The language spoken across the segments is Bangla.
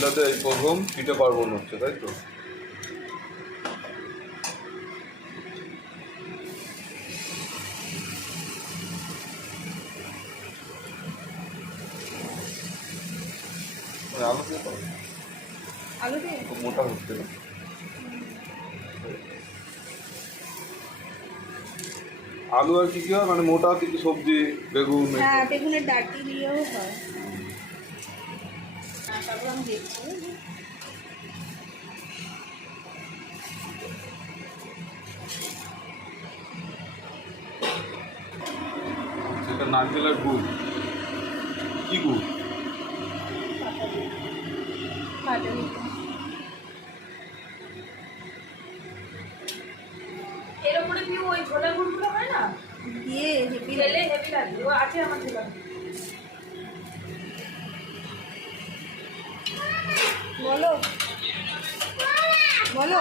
নাগবিলাতে এই প্রথম পিঠে পার্বণ হচ্ছে, তাই তো? আলু দিয়ে পাবো, আলু দিয়ে মোটা হচ্ছে না। আলু আর কি কি হয়, মানে মোটা কিছু সবজি, বেগুন। হ্যাঁ, বেগুনের ডাঁটি দিয়েও হয়। তারপর আমি দেখছি সেটা নারকেলের গুড়। কি গুড়? পাটালি। এর উপরে কি ওই ছোলা গুড়গুলো হয় না, দিয়ে হেভি খেলে হেভি লাগে। ও আছে আমার ছোলা। বলো বলো।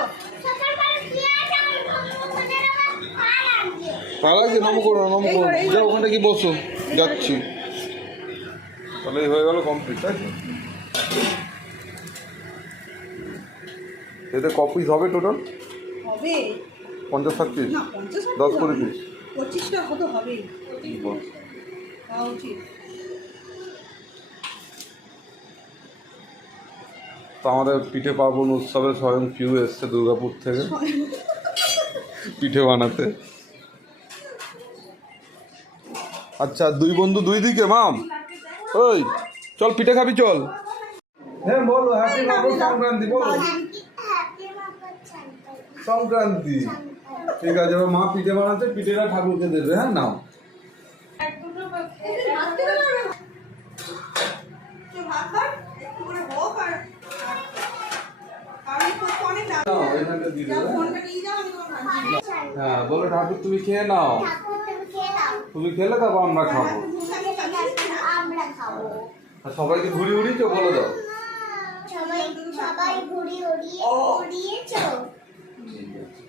পালাকে নম করো, নম করো, যাও ওখানটা কি বসো, যাচ্ছি। তাহলে হয়ে গেল কমপ্লিট, তাই তো? এতে ক পিস হবে টোটাল? হবে 50-60 পিস, না, 50 10-20 পিস। 25টা কত হবে? হওয়া উচিত। তো আমাদের পিঠে পার্বণ উৎসবে স্বয়ং পিউ এসছে দুর্গাপুর থেকে পিঠে বানাতে। আচ্ছা, দুই বন্ধু দুই দিকে মাম, ওই চল পিঠে খাবি চল। হ্যাঁ বলো, হ্যাপি মকর সংক্রান্তি বলো। সংক্রান্তি, ঠিক আছে। এবার মা পিঠে বানাচ্ছে, পিঠেটা ঠাকুরকে দেবে। হ্যাঁ নাও। নাও, এখানটা দিয়ে দেবে। হ্যাঁ বলো, ঠাকুর তুমি খেয়ে নাও। তুমি খেলে তারপর আমরা খাবো। আর সবাইকে ঘুরি উড়িয়েছো বলে দাও। সবাই ঘুরি উড়িয়েছো। ঠিক আছে।